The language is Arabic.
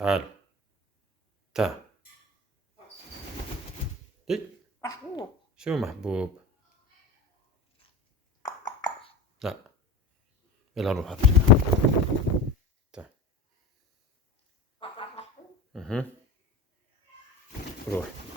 تعالوا. تعال. إيه؟ محبوب. شو محبوب؟ لا. يلا نروح أرجع. تعال. روح.